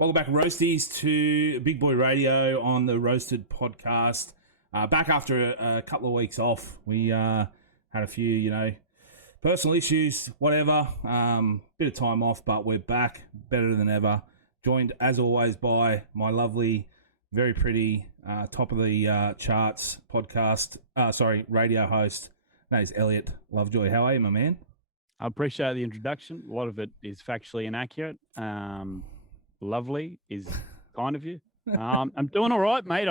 Welcome back, Roasties, to Big Boy Radio on the Roasted podcast. Back after a couple of weeks off. We had a few, personal issues, whatever. Bit of time off, but we're back, better than ever. Joined, as always, by my lovely, very pretty, top of the charts podcast, radio host. That is Elliott Lovejoy. How are you, my man? I appreciate the introduction. A lot of it is factually inaccurate. Lovely is kind of you. I'm doing all right, mate.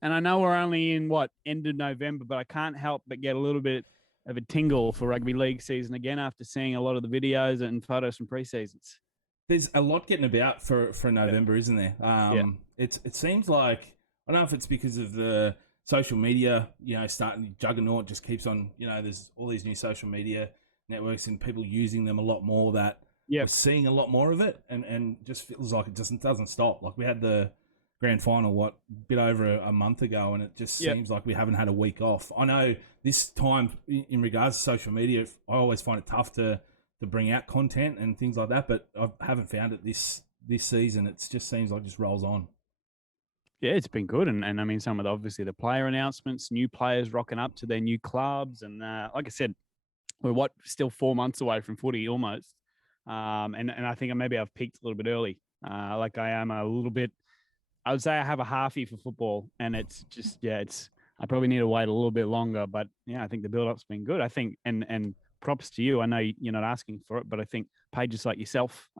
I know we're only in end of November, but I can't help but get a little bit of a tingle for rugby league season again after seeing a lot of the videos and photos from pre-seasons. There's a lot getting about for November, isn't there? It seems like, I don't know if it's because of the social media, starting juggernaut just keeps on, there's all these new social media networks and people using them a lot more that we're seeing a lot more of it and just feels like it just doesn't stop. Like we had the grand final, a bit over a month ago, and it just seems like we haven't had a week off. I know this time in regards to social media, I always find it tough to bring out content and things like that, but I haven't found it this season. It just seems like it just rolls on. Yeah, it's been good. And I mean, some of obviously the player announcements, new players rocking up to their new clubs. And like I said, we're still 4 months away from footy almost. And I think maybe I've peaked a little bit early. Like I am a little bit, I would say I have a halfie for football, and it's just, I probably need to wait a little bit longer, but I think the build-up's been good. I think, and props to you. I know you're not asking for it, but I think pages like yourself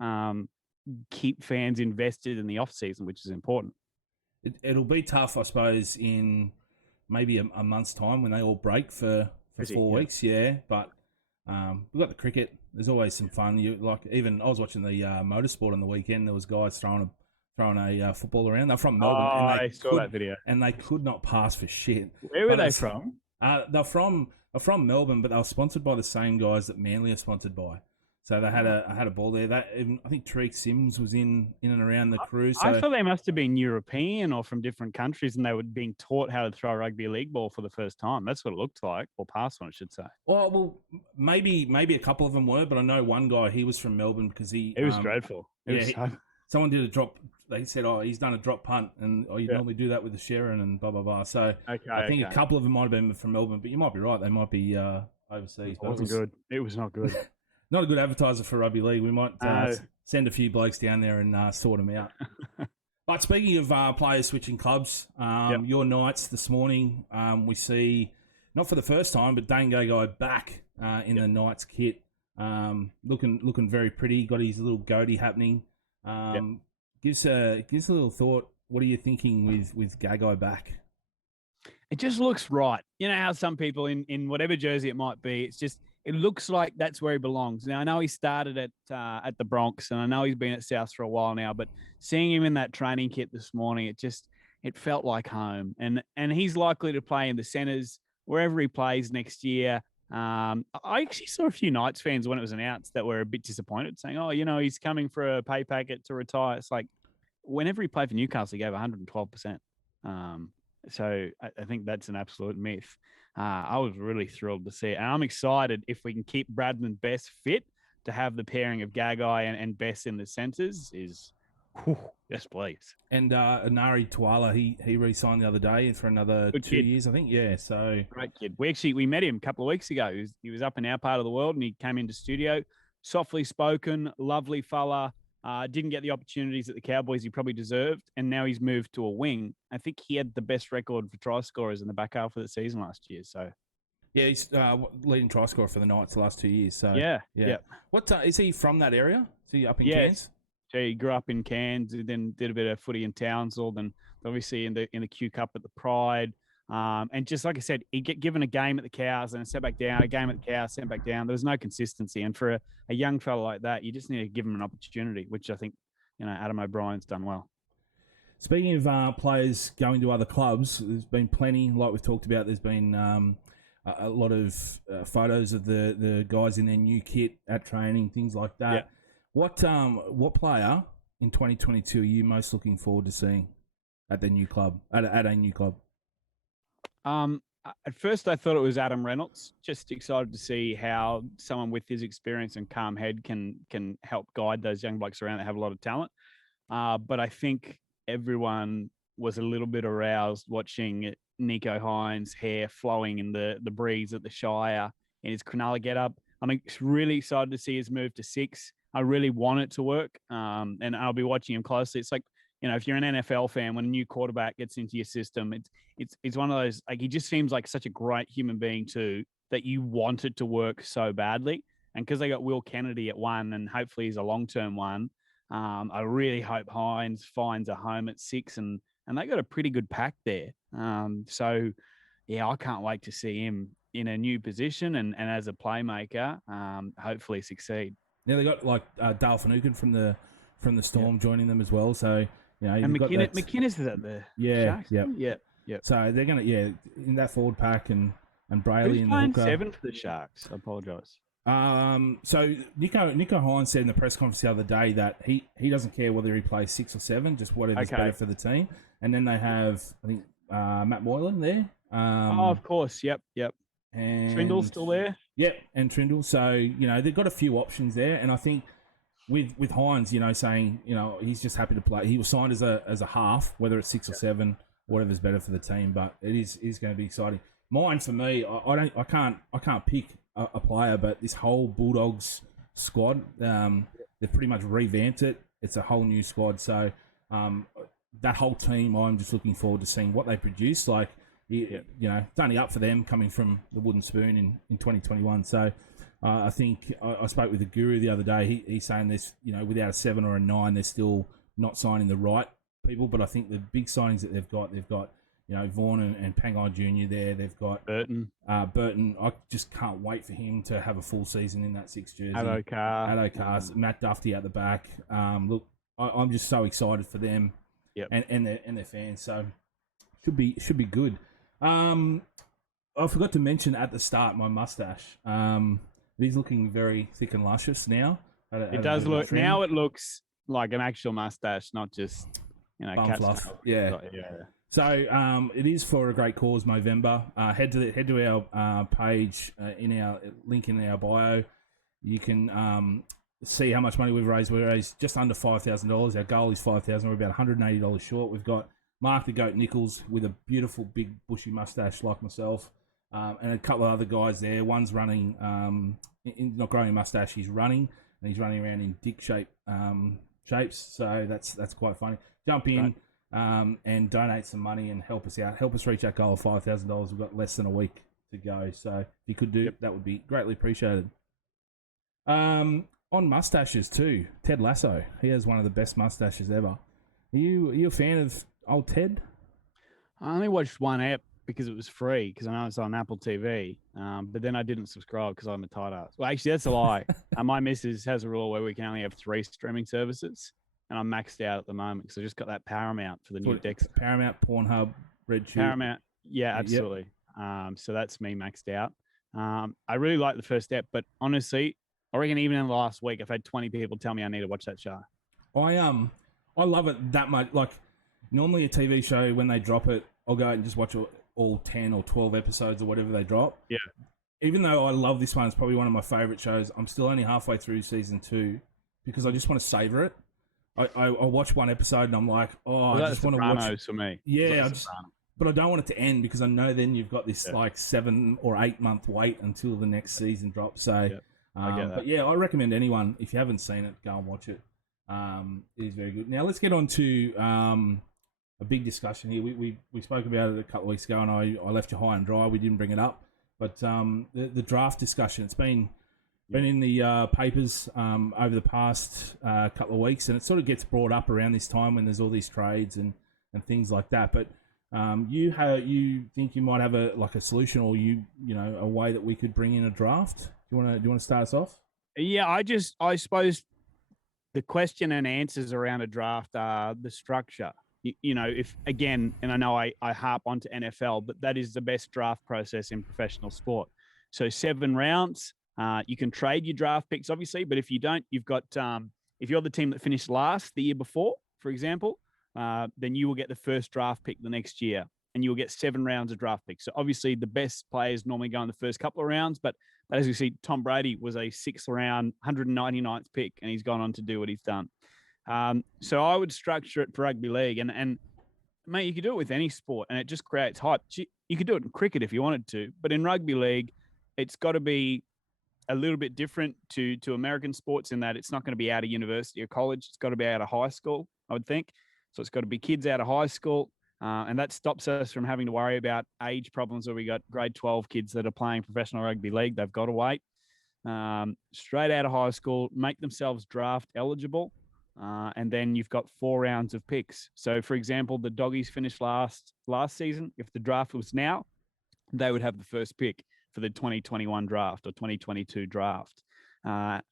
keep fans invested in the off season, which is important. It'll be tough, I suppose, in maybe a month's time when they all break for 4 weeks. But we've got the cricket. There's always some fun. I was watching the motorsport on the weekend. There was guys throwing a football around. They're from Melbourne. I saw that video. And they could not pass for shit. Where were they from? They're from Melbourne, but they were sponsored by the same guys that Manly are sponsored by. So they had a ball there. I think Tariq Sims was in and around the crew. So I thought they must have been European or from different countries, and they were being taught how to throw a rugby league ball for the first time. That's what it looked like, or pass one, I should say. Well, maybe a couple of them were, but I know one guy. He was from Melbourne because he. It was dreadful. Someone did a drop. They said, he's done a drop punt, and you normally do that with the Sharon and blah blah blah. So I think a couple of them might have been from Melbourne, but you might be right. They might be overseas. It wasn't good. It was not good. Not a good advertiser for rugby league. We might send a few blokes down there and sort them out. But speaking of players switching clubs, your Knights this morning, we see, not for the first time, but Dane Gagai back in the Knights kit, looking very pretty. Got his little goatee happening. Gives a little thought. What are you thinking with Gagai back? It just looks right. You know how some people in whatever jersey it might be, it looks like that's where he belongs. Now, I know he started at the Bronx, and I know he's been at South for a while now, but seeing him in that training kit this morning, it felt like home. And he's likely to play in the centres wherever he plays next year. I actually saw a few Knights fans when it was announced that were a bit disappointed, saying, he's coming for a pay packet to retire. It's like, whenever he played for Newcastle, he gave 112%. So I think that's an absolute myth. I was really thrilled to see it. And I'm excited if we can keep Bradman and Bess fit to have the pairing of Gagai and Bess in the centres yes, please. And Nari Tuala, he re-signed the other day for another 2 years, I think. Yeah, so great kid. We met him a couple of weeks ago. He was up in our part of the world, and he came into studio. Softly spoken, lovely fella. Didn't get the opportunities at the Cowboys he probably deserved, and now he's moved to a wing. I think he had the best record for try scorers in the back half of the season last year. So, yeah, he's leading try scorer for the Knights the last 2 years. So yeah. What is he from that area? Is he up in Cairns? So he grew up in Cairns, and then did a bit of footy in Townsville, then obviously in the Q Cup at the Pride. And just like I said, he'd get given a game at the Cows and sent back down, a game at the Cows, sent back down. There was no consistency. And for a young fella like that, you just need to give him an opportunity, which I think, Adam O'Brien's done well. Speaking of players going to other clubs, there's been plenty, like we've talked about, there's been a lot of photos of the guys in their new kit at training, things like that. Yeah. What player in 2022 are you most looking forward to seeing at their new club, at a new club? At first, I thought it was Adam Reynolds. Just excited to see how someone with his experience and calm head can help guide those young blokes around that have a lot of talent. But I think everyone was a little bit aroused watching Nico Hines' hair flowing in the breeze at the Shire in his Cronulla getup. I'm really excited to see his move to 6. I really want it to work, and I'll be watching him closely. It's like, if you're an NFL fan, when a new quarterback gets into your system, it's one of those, like, he just seems like such a great human being too, that you want it to work so badly. And because they got Will Kennedy at 1, and hopefully he's a long-term one, I really hope Hines finds a home at 6, and they got a pretty good pack there. So, yeah, I can't wait to see him in a new position and as a playmaker, hopefully succeed. Yeah, they got like Dale Finucane from the Storm joining them as well. So and McInnes is at the Sharks. Yeah. So they're gonna in that forward pack and Brayley in the hooker. 7 for the Sharks? I apologise. So Nico Hines said in the press conference the other day that he doesn't care whether he plays 6 or 7, just whatever's better for the team. And then they have, I think, Matt Moylan there. Of course. Yep. And Trindle's still there. Yep, and Trindle. So they've got a few options there, and I think with Hines, saying he's just happy to play. He was signed as a half, whether it's 6 or 7, whatever's better for the team. But it is going to be exciting. Mine for me, I can't pick a player, but this whole Bulldogs squad, they've pretty much revamped it. It's a whole new squad, so that whole team, I'm just looking forward to seeing what they produce. Like, it's only up for them coming from the wooden spoon in 2021. So I think I spoke with the Guru the other day. He's saying this, without a 7 or a 9, they're still not signing the right people. But I think the big signings that they've got Vaughan and Pangai Jr. there. They've got Burton. I just can't wait for him to have a full season in that 6 jersey. Addo-Carr. Matt Duffy at the back. Look, I'm just so excited for them and their fans. So should be good. I forgot to mention at the start my mustache. It is looking very thick and luscious now. It does look. Now it looks like an actual mustache, not just bum fluff. Yeah. So it is for a great cause, Movember. Head to our page in our link in our bio. You can see how much money we've raised. We raised just under $5,000. Our goal is $5,000. We're about $180 short. We've got Mark the Goat Nichols with a beautiful big bushy mustache like myself, and a couple of other guys there. One's running, not growing a mustache. He's running, and he's running around in dick shapes. So that's quite funny. Jump in. Right. And donate some money and help us out. Help us reach that goal of $5,000. We've got less than a week to go. So if you could do that would be greatly appreciated. On mustaches too, Ted Lasso. He has one of the best mustaches ever. Are you a fan of old Ted? I only watched one app because it was free, because I know it's on Apple TV. But then I didn't subscribe because I'm a tight ass. Well, actually, that's a lie. My missus has a rule where we can only have 3 streaming services. And I'm maxed out at the moment because I just got that Paramount for the new Dexter. Paramount, Pornhub, Red Tube. Paramount, yeah, absolutely. Yep. So that's me maxed out. I really like the first step, but honestly, I reckon even in the last week, I've had 20 people tell me I need to watch that show. I love it that much. Like, normally a TV show, when they drop it, I'll go out and just watch all 10 or 12 episodes or whatever they drop. Yeah. Even though I love this one, it's probably one of my favourite shows, I'm still only halfway through season 2 because I just want to savour it. I watch one episode and I'm like, I just want to watch. For me. Yeah, but I don't want it to end because I know then you've got this 7 or 8 month wait until the next season drops. So, I get that. But yeah, I recommend anyone, if you haven't seen it, go and watch it. It is very good. Now let's get on to a big discussion here. We spoke about it a couple of weeks ago, and I left you high and dry. We didn't bring it up, but the draft discussion. It's been in the papers over the past couple of weeks, and it sort of gets brought up around this time when there's all these trades and things like that. But you think you might have a solution, or a way that we could bring in a draft? Do you want to start us off? Yeah, I suppose the question and answers around a draft are the structure. If again, and I know I harp onto NFL, but that is the best draft process in professional sport. So 7 rounds. You can trade your draft picks, obviously, but if you don't, you've got if you're the team that finished last the year before, for example, then you will get the first draft pick the next year, and you will get 7 rounds of draft picks. So obviously, the best players normally go in the first couple of rounds, but as you see, Tom Brady was a 6th round, 199th pick, and he's gone on to do what he's done. So I would structure it for rugby league, and mate, you could do it with any sport, and it just creates hype. You could do it in cricket if you wanted to, but in rugby league, it's got to be a little bit different to American sports in that it's not going to be out of university or college. It's got to be out of high school, I would think. So it's got to be kids out of high school, and that stops us from having to worry about age problems where we got grade 12 kids that are playing professional rugby league. They've got to wait. Straight out of high school, make themselves draft eligible, and then you've got 4 rounds of picks. So, for example, the Doggies finished last season. If the draft was now, they would have the first pick for the 2021 draft or 2022 draft. 4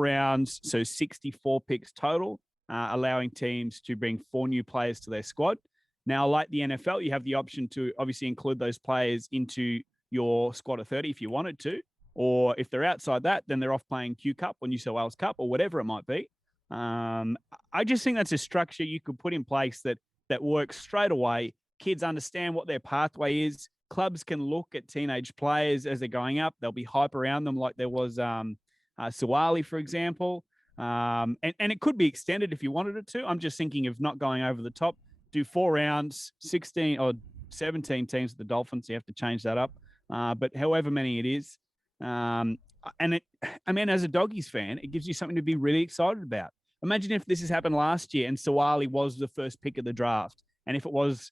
rounds, so 64 picks total, allowing teams to bring 4 new players to their squad. Now, like the NFL, you have the option to obviously include those players into your squad of 30 if you wanted to, or if they're outside that, then they're off playing Q Cup or New South Wales Cup or whatever it might be. I just think that's a structure you could put in place that works straight away. Kids understand what their pathway is. Clubs can look at teenage players as they're going up. There'll be hype around them, like there was Sawali, for example. And it could be extended if you wanted it to. I'm just thinking of not going over the top. Do 4 rounds, 16 or 17 teams with the Dolphins. You have to change that up. But however many it is. And as a Doggies fan, it gives you something to be really excited about. Imagine if this has happened last year and Sawali was the first pick of the draft. And if it was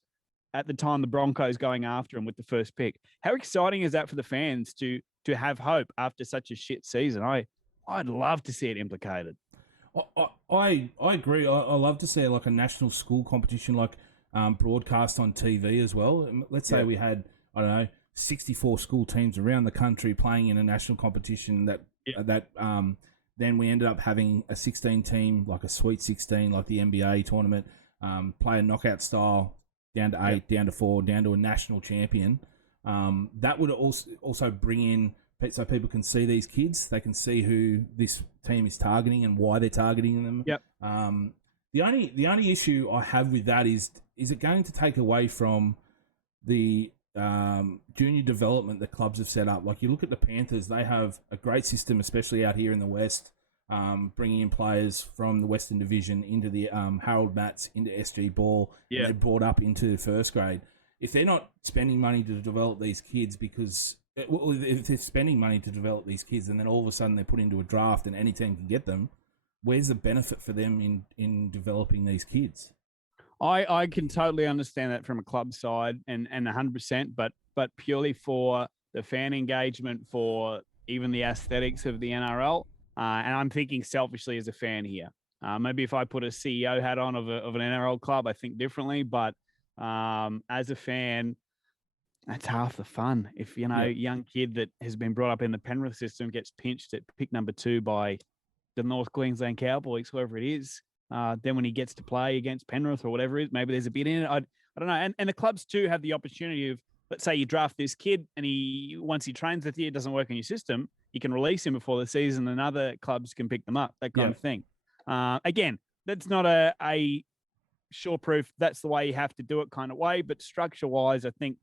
at the time the Broncos going after him with the first pick, how exciting is that for the fans to have hope after such a shit season? I'd love to see it implicated. I agree. I love to see like a national school competition, like broadcast on TV as well. Let's say we had, I don't know, 64 school teams around the country playing in a national competition that then we ended up having a 16 team, like a Sweet 16, like the NBA tournament, play a knockout style, down to 8, down to 4, down to a national champion. That would also bring in, so people can see these kids. They can see who this team is targeting and why they're targeting them. Yep. The only issue I have with that is it going to take away from the junior development that clubs have set up? Like you look at the Panthers, they have a great system, especially out here in the West, bringing in players from the Western Division into the Harold Matts, into SG Ball, and they're brought up into first grade. If they're not spending money to develop these kids if they're spending money to develop these kids and then all of a sudden they're put into a draft and any team can get them, where's the benefit for them in developing these kids? I can totally understand that from a club side and 100%, but purely for the fan engagement, for even the aesthetics of the NRL, and I'm thinking selfishly as a fan here. Maybe if I put a CEO hat on of an NRL club, I think differently, but as a fan, that's half the fun. If, a young kid that has been brought up in the Penrith system gets pinched at pick number 2 by the North Queensland Cowboys, whoever it is, then when he gets to play against Penrith or whatever it is, maybe there's a bit in it. I don't know. And the clubs too have the opportunity of, let's say you draft this kid and once he trains with you, it doesn't work in your system, you can release him before the season and other clubs can pick them up, that kind of thing. Again, that's not a sure proof that's the way you have to do it kind of way, but structure-wise, I think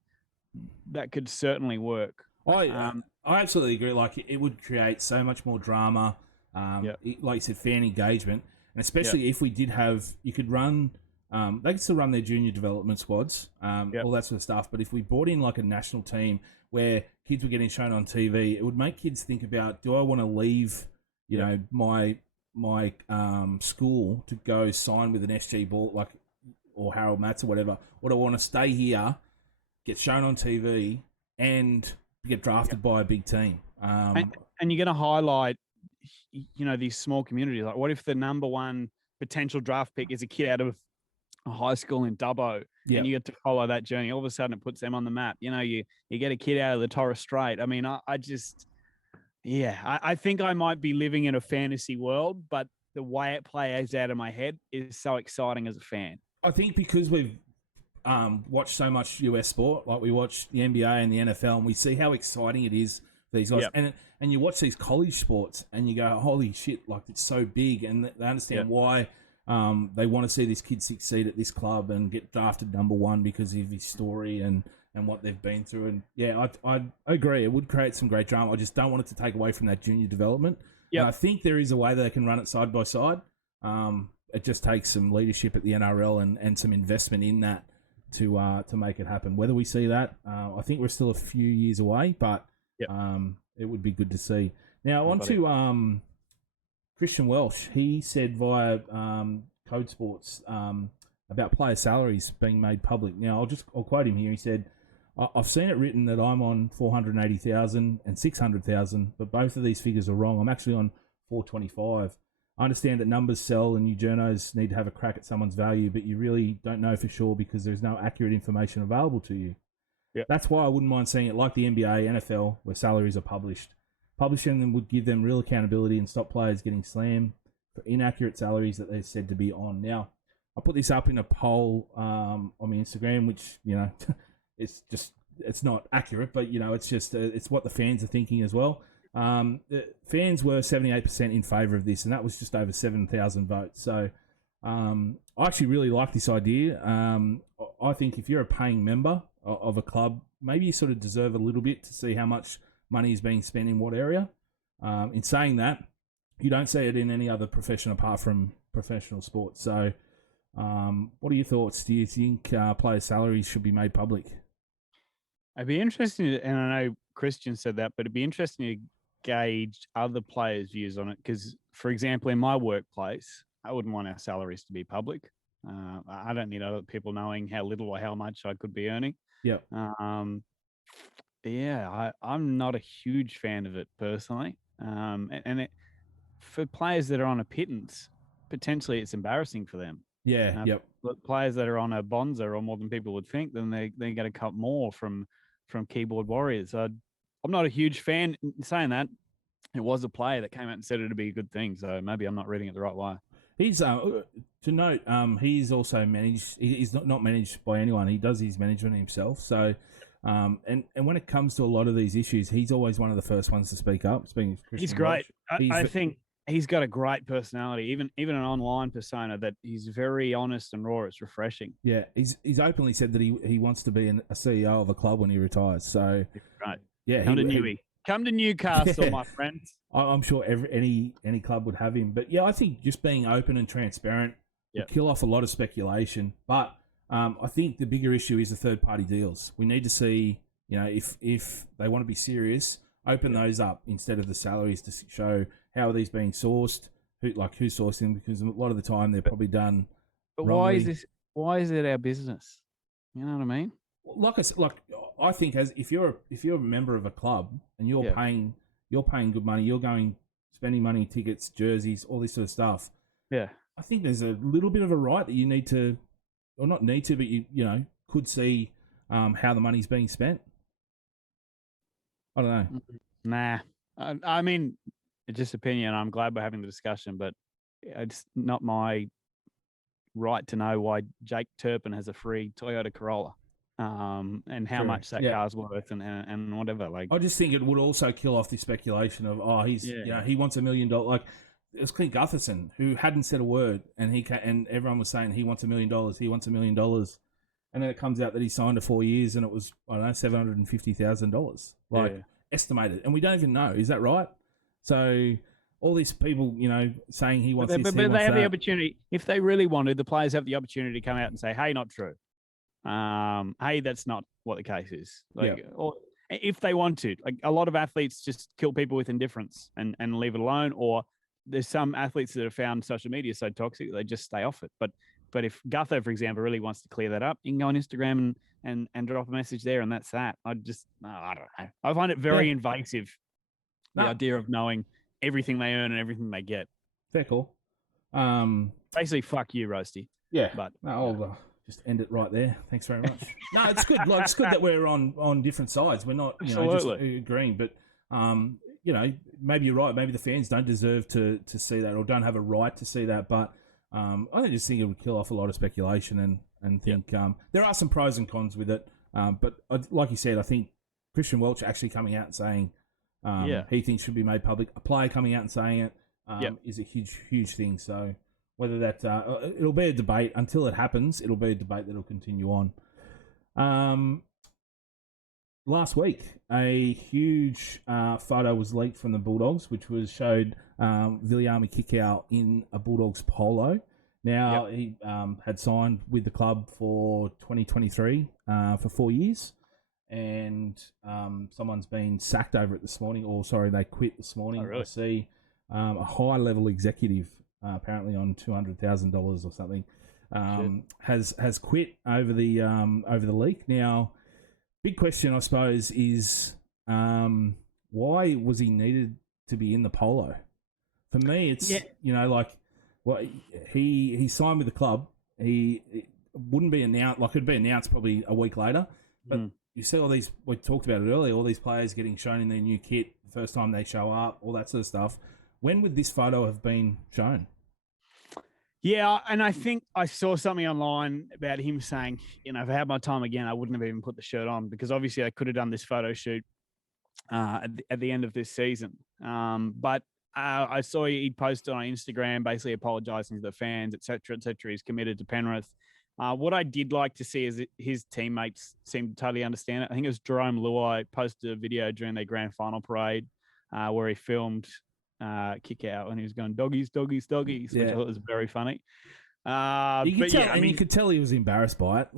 that could certainly work. I absolutely agree. Like it would create so much more drama. Like you said, fan engagement. And especially if we did have, you could run, they could still run their junior development squads, all that sort of stuff. But if we brought in like a national team where kids were getting shown on TV, it would make kids think about, do I want to leave, my school to go sign with an SG Ball, or Harold Matts or whatever, or do I want to stay here, get shown on TV, and get drafted by a big team? And you're going to highlight, these small communities. Like, what if the number one potential draft pick is a kid out of a high school in Dubbo, and you get to follow that journey? All of a sudden, it puts them on the map. You get a kid out of the Torres Strait. I mean, I think I might be living in a fantasy world, but the way it plays out in my head is so exciting as a fan. I think because we've watched so much US sport, like we watch the NBA and the NFL, and we see how exciting it is for these guys. And you watch these college sports and you go, holy shit, like it's so big, and they understand why they want to see this kid succeed at this club and get drafted number 1 because of his story and what they've been through. And I agree, it would create some great drama. I just don't want it to take away from that junior development. And I think there is a way they can run it side by side. it just takes some leadership at the NRL and some investment in that to make it happen. Whether we see that, I think we're still a few years away, but it would be good to see. Now, on to Christian Welch. He said via Code Sports about player salaries being made public. Now, I'll quote him here. He said, "I've seen it written that I'm on 480,000 and 600,000, but both of these figures are wrong. I'm actually on 425. I understand that numbers sell and you journos need to have a crack at someone's value, but you really don't know for sure because there's no accurate information available to you. That's why I wouldn't mind seeing it like the NBA, NFL, where salaries are published. Publishing them would give them real accountability and stop players getting slammed for inaccurate salaries that they're said to be on." Now, I put this up in a poll on my Instagram, which, it's not accurate, but, it's just, it's what the fans are thinking as well. The fans were 78% in favour of this, and that was just over 7,000 votes. So I actually really like this idea. I think if you're a paying member of a club, maybe you sort of deserve a little bit to see how much money is being spent in what area. In saying that, you don't see it in any other profession apart from professional sports. So what are your thoughts? Do you think player salaries should be made public? It'd be interesting, and I know Christian said that, but it'd be interesting to gauge other players' views on it. Because, for example, in my workplace, I wouldn't want our salaries to be public. I don't need other people knowing how little or how much I could be earning. Yeah. I'm not a huge fan of it personally. For players that are on a pittance, potentially it's embarrassing for them. Yeah. But players that are on a bonza or more than people would think, then they're going to cut more from keyboard warriors. I'm not a huge fan. Saying that, it was a player that came out and said it'd be a good thing. So maybe I'm not reading it the right way. He's to note. He's also managed. He's not managed by anyone. He does his management himself. So, and when it comes to a lot of these issues, he's always one of the first ones to speak up. He's great. I think he's got a great personality, even an online persona that he's very honest and raw. It's refreshing. Yeah, he's openly said that he wants to be a CEO of a club when he retires. So, right. Yeah, come to Newcastle, my friends. I'm sure any club would have him. But yeah, I think just being open and transparent will kill off a lot of speculation. But I think the bigger issue is the third party deals. We need to see, if they want to be serious, open those up instead of the salaries to show how are these being sourced, who's sourcing them, because a lot of the time they're probably done. But wrongly. why is it our business? You know what I mean? I think if you're a member of a club and you're paying good money, you're spending money, tickets, jerseys, all this sort of stuff. Yeah. I think there's a little bit of a right that you need to, or not need to, but you could see how the money's being spent. I don't know. Nah. I mean, it's just opinion. I'm glad we're having the discussion, but it's not my right to know why Jake Turpin has a free Toyota Corolla. And how much that car's worth and whatever. I just think it would also kill off the speculation of he wants $1 million. Like it was Clint Gutherson who hadn't said a word, and and everyone was saying he wants $1 million. He wants $1 million, and then it comes out that he signed for 4 years, and it was $750,000 estimated, and we don't even know. Is that right? So all these people, saying he wants this, but they have the opportunity if they really wanted. The players have the opportunity to come out and say, "Hey, not true." Hey, that's not what the case is. Or if they want to, a lot of athletes just kill people with indifference and leave it alone. Or there's some athletes that have found social media so toxic they just stay off it. But if Gutho, for example, really wants to clear that up, you can go on Instagram and drop a message there, and that's that. I don't know. I find it very invasive. The idea of knowing everything they earn and everything they get. Fair call. Basically, fuck you, Roasty. Yeah, but I'll just end it right there. Thanks very much. No, it's good. It's good that we're on different sides. We're not, just agreeing. But maybe you're right. Maybe the fans don't deserve to see that, or don't have a right to see that. But I just think it would kill off a lot of speculation, and think there are some pros and cons with it. But like you said, I think Christian Welch actually coming out and saying he thinks should be made public. A player coming out and saying it is a huge thing. So. Whether that it'll be a debate until it happens, it'll be a debate that'll continue on. Last week, a huge photo was leaked from the Bulldogs, which showed Viliami Kikau in a Bulldogs polo. Now, he had signed with the club for 2023 for 4 years, and someone's been sacked over it this morning, or sorry, they quit this morning. Oh, really? I see a high-level executive, apparently on $200,000 or something, has quit over the leak. Now, big question, I suppose, is why was he needed to be in the polo? For me, it's he signed with the club. It wouldn't be announced, like it'd be announced probably a week later. But you see all these, we talked about it earlier, all these players getting shown in their new kit the first time they show up, all that sort of stuff. When would this photo have been shown? Yeah, and I think I saw something online about him saying, if I had my time again, I wouldn't have even put the shirt on, because obviously I could have done this photo shoot at the end of this season. But I saw he posted on Instagram basically apologising to the fans, et cetera, et cetera. He's committed to Penrith. What I did like to see is that his teammates seemed to totally understand it. I think it was Jerome Luai posted a video during their grand final parade where he filmed Kikau and he was going doggies, doggies, doggies, which I thought was very funny. You could tell he was embarrassed by it.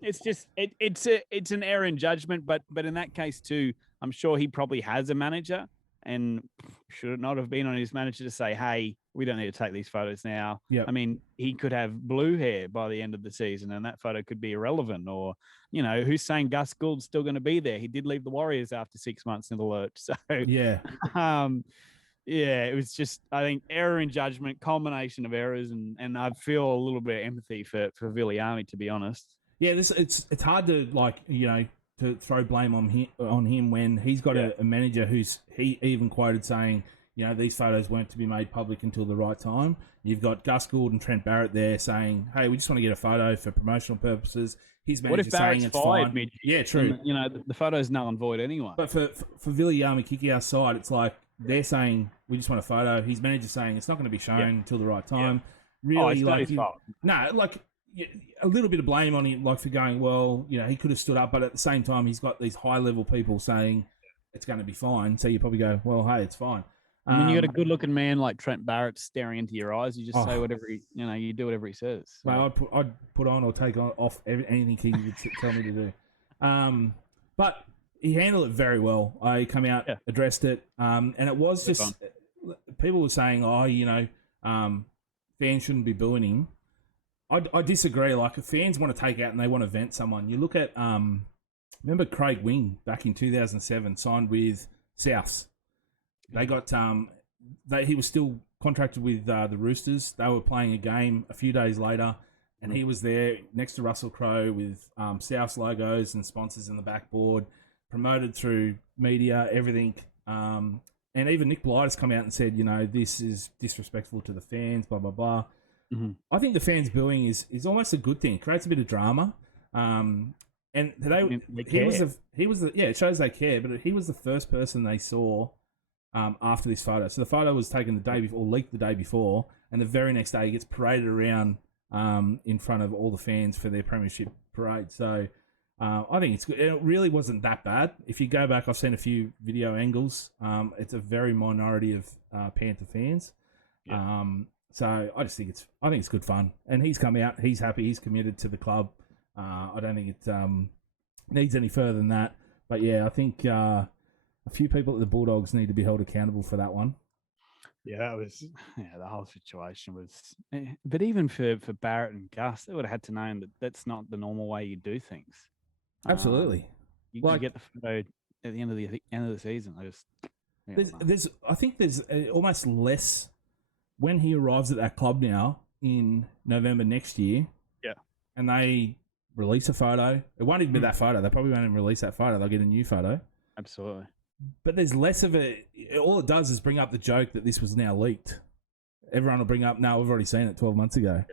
It's just it's an error in judgment, but in that case too, I'm sure he probably has a manager, and should it not have been on his manager to say, hey, we don't need to take these photos now. I mean, he could have blue hair by the end of the season and that photo could be irrelevant, or, who's saying Gus Gould's still going to be there? He did leave the Warriors after 6 months in the lurch. So, it was just, I think, error in judgment, culmination of errors, and I feel a little bit of empathy for Viliami, to be honest. Yeah, it's hard to, to throw blame on him when he's got a manager he even quoted saying, these photos weren't to be made public until the right time. You've got Gus Gould and Trent Barrett there saying, hey, we just want to get a photo for promotional purposes. His manager's saying it's fine. Midge? Yeah, true. And, the photo's null and void anyway. But for Viliami Kikau's side, it's like they're saying, we just want a photo. His manager's saying it's not going to be shown until the right time. Really, it's not his fault. A little bit of blame on him, for going, well, he could have stood up, but at the same time, he's got these high-level people saying it's going to be fine. So you probably go, well, hey, it's fine. When you got a good-looking man like Trent Barrett staring into your eyes, you just say whatever you do whatever he says. So. Well, I'd put on or take off anything he would tell me to do. But he handled it very well. I come out, addressed it, and it was just people were saying, fans shouldn't be booing him. I disagree. If fans want to take out and they want to vent someone, you look at remember Craig Wing back in 2007 signed with Souths. They got he was still contracted with the Roosters. They were playing a game a few days later, and he was there next to Russell Crowe with Souths logos and sponsors in the backboard, promoted through media, everything. And even Nick Blytte's come out and said, this is disrespectful to the fans, blah blah blah. Mm-hmm. I think the fans booing is almost a good thing. It creates a bit of drama. And it shows they care. But he was the first person they saw after this photo. So the photo was taken the day before, or leaked the day before, and the very next day he gets paraded around in front of all the fans for their premiership parade. So I think it's good. It really wasn't that bad. If you go back, I've seen a few video angles. It's a very minority of Panther fans. Yeah. So I just think it's good fun, and he's come out. He's happy. He's committed to the club. I don't think it needs any further than that. But yeah, I think a few people at the Bulldogs need to be held accountable for that one. Yeah, that was the whole situation was. But even for Barrett and Gus, they would have had to know that that's not the normal way you do things. Absolutely. You get the photo at the end of the season. I think there's almost less. When he arrives at that club now in November next year, and they release a photo, it won't even be that photo. They probably won't even release that photo. They'll get a new photo. Absolutely. But there's less of it. All it does is bring up the joke that this was now leaked. Everyone will bring up, no, we've already seen it 12 months ago.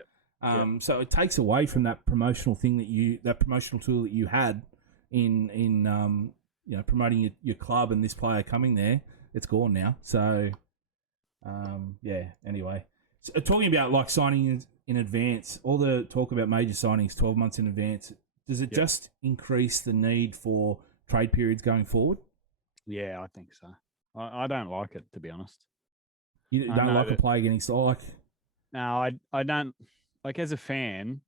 So it takes away from that promotional thing that promotional tool that you had in promoting your club and this player coming there. It's gone now. So. Anyway. So, talking about signing in advance, all the talk about major signings 12 months in advance, does it just increase the need for trade periods going forward? Yeah, I think so. I don't like it, to be honest. You don't like a player getting No, I don't like as a fan.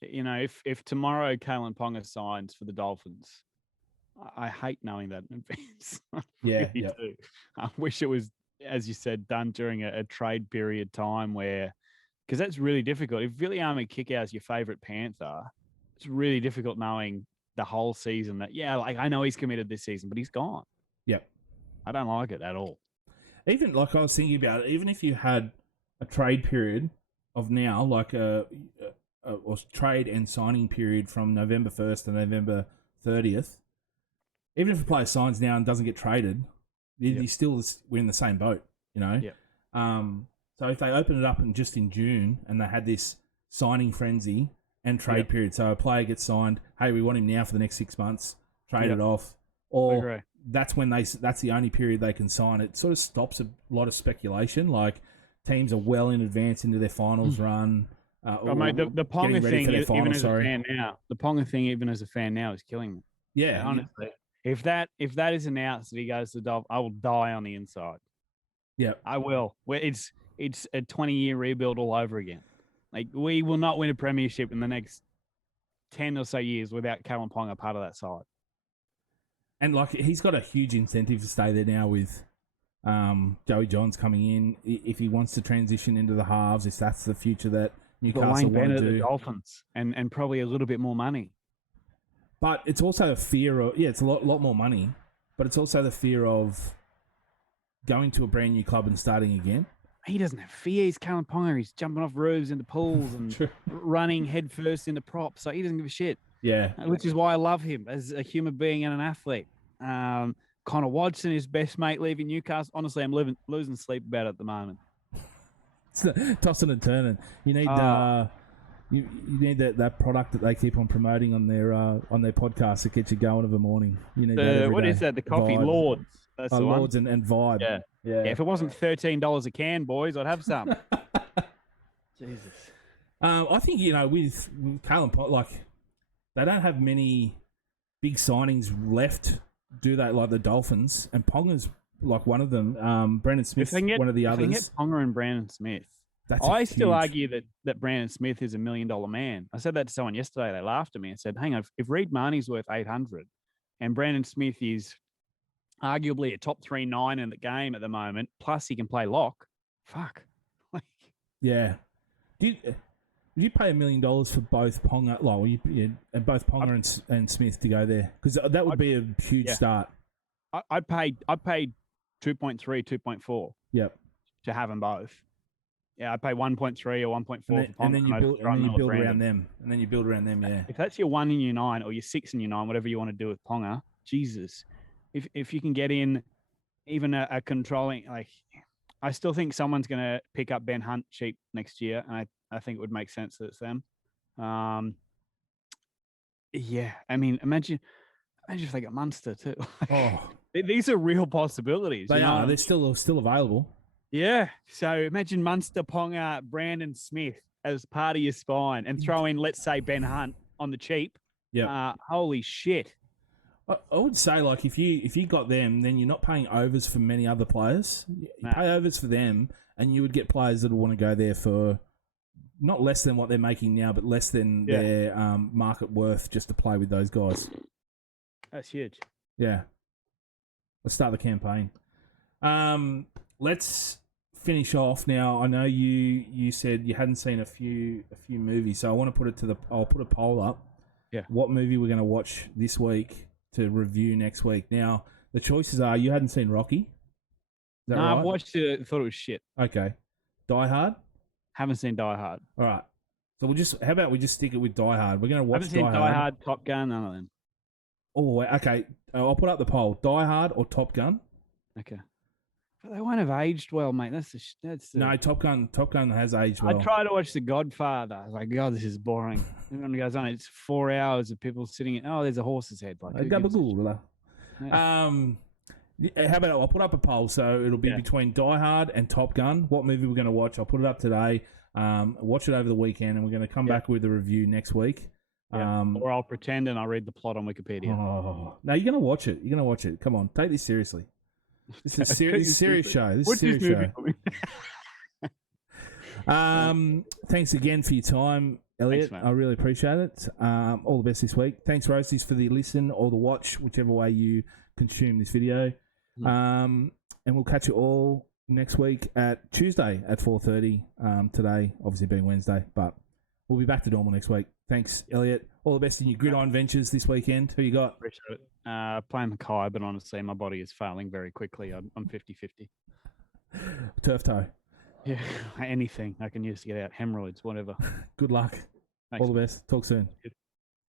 You know, if tomorrow Kalen Ponga signs for the Dolphins, I hate knowing that in advance. I Yeah, really do. I wish it was, as you said, done during a trade period time where, because that's really difficult. If Viliame Kikau's your favorite Panther, it's really difficult knowing the whole season that, like I know he's committed this season, but he's gone. Yep. I don't like it at all. Even like I was thinking about it, even if you had a trade period of now, like a trade and signing period from November 1st to November 30th, even if a player signs now and doesn't get traded, you still we're in the same boat, you know. Yep. So if they open it up just in June and they had this signing frenzy and trade period, so a player gets signed, hey, we want him now for the next 6 months, trade it off, or that's when that's the only period they can sign. It sort of stops a lot of speculation. Like teams are well in advance into their finals run. Mate, the Ponga thing, even as a fan now, the Ponga thing, even as a fan now, is killing me. Yeah, honestly. If that is announced that he goes to the Dolphins, I will die on the inside. Yeah, I will. It's a 20-year rebuild all over again. Like we will not win a premiership in the next 10 or so years without Kalen Ponga part of that side. And like he's got a huge incentive to stay there now with Joey Johns coming in. If he wants to transition into the halves, if that's the future that Newcastle want to do, the Dolphins, and probably a little bit more money. But it's also a fear of it's a lot more money, but it's also the fear of going to a brand new club and starting again. He doesn't have fear. He's Kalen Ponga. He's jumping off roofs into pools and running headfirst into props. So he doesn't give a shit. Yeah. Which is why I love him as a human being and an athlete. Connor Watson, his best mate, leaving Newcastle. Honestly, I'm losing sleep about it at the moment. It's tossing and turning. You need you need that product that they keep on promoting on their podcast to get you going of a morning. You need what is that? The coffee Vibe. Lords. That's the Lords one. and Vibe. Yeah. If it wasn't $13 a can, boys, I'd have some. Jesus. I think with Kalen Ponga, like they don't have many big signings left, do they? Like the Dolphins, and Ponga's like one of them. Brandon Smith's one of the others. If they get Ponga and Brandon Smith, I still argue that Brandon Smith is $1 million man. I said that to someone yesterday. They laughed at me and said, "Hang on, if Reed Marnie's worth 800, and Brandon Smith is arguably a top 3-9 in the game at the moment, plus he can play lock, fuck." Yeah. Would you pay $1 million for both Ponga, and both Ponga and Smith to go there? Because that would be a huge start. I'd pay 2.3, 2.4. Yep. To have them both. Yeah, I pay 1.3 or 1.4 for Ponga. And then you build around them. Yeah. If that's your 1 in your 9 or your 6 in your 9, whatever you want to do with Ponga, Jesus. If you can get in even a controlling, I still think someone's going to pick up Ben Hunt cheap next year, and I think it would make sense that it's them. Yeah, I mean, imagine if they got Munster too. These are real possibilities. They are. They're still available. Yeah. So imagine Munster, Ponga, Brandon Smith as part of your spine, and throw in, let's say, Ben Hunt on the cheap. Yeah. Holy shit. I would say, like, if you got them, then you're not paying overs for many other players. You pay overs for them, and you would get players that will want to go there for not less than what they're making now, but less than their market worth just to play with those guys. That's huge. Yeah. Let's start the campaign. Let's finish off now. I know you said you hadn't seen a few movies, so I want to put it I'll put a poll up. Yeah. What movie we're going to watch this week to review next week. How the choices are: you hadn't seen Rocky. Is that right? I've watched it. Thought it was shit. Okay. Die Hard. Haven't seen Die Hard. All right. So how about we just stick it with Die Hard? We're going to watch haven't seen Die Hard, Top Gun, none of them. Oh, okay. I'll put up the poll: Die Hard or Top Gun. Okay. But they won't have aged well, mate. No, Top Gun has aged well. I tried to watch The Godfather. I was like, God, this is boring. Everyone goes on. It's 4 hours of people sitting in. Oh, there's a horse's head. How about I'll put up a poll, so it'll be between Die Hard and Top Gun. What movie we're going to watch? I'll put it up today. Watch it over the weekend, and we're going to come back with a review next week. Or I'll pretend and I'll read the plot on Wikipedia. Oh, no, you're going to watch it. You're going to watch it. Come on, take this seriously. This is a serious show. This is a serious show. Thanks again for your time, Elliot. Thanks, I really appreciate it. All the best this week. Thanks, Roasties, for the listen or the watch, whichever way you consume this video. And we'll catch you all next week at Tuesday at 4:30. Today, obviously being Wednesday, but we'll be back to normal next week. Thanks, Elliot. All the best in your gridiron ventures this weekend. Who you got? Appreciate it. Playing Mackay, but honestly, my body is failing very quickly. I'm 50-50. Turf toe. Yeah, anything I can use to get out. Hemorrhoids, whatever. Good luck. Thanks, All the best. Talk soon.